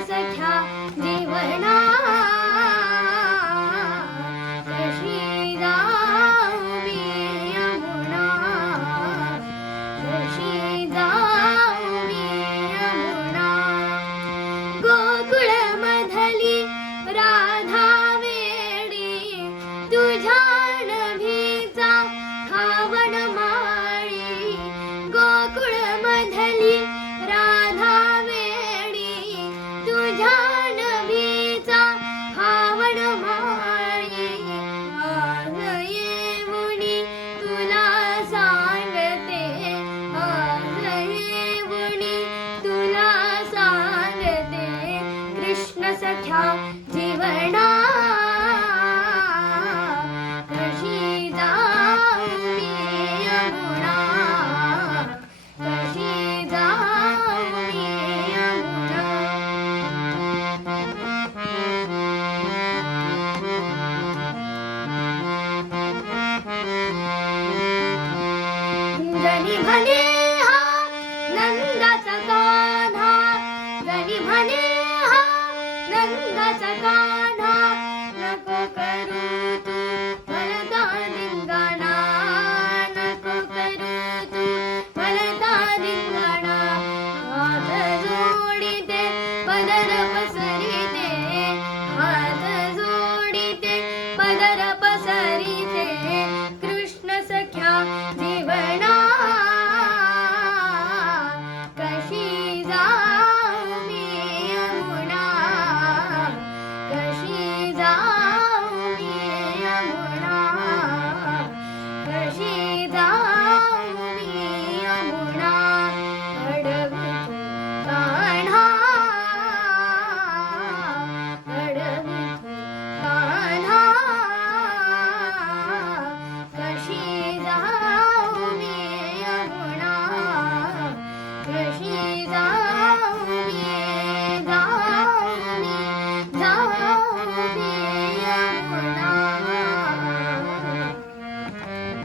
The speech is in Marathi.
सख्या जीवना जरी म्हणे हा नंदाचा कान्हा जरी म्हणे हा नंदाचा कान्हा नको करू तू फलदा रिंगाणा नको करू तू फलदा रिंगाणा हात जोडी दे पदर पसरी दे हात जोडी दे पदर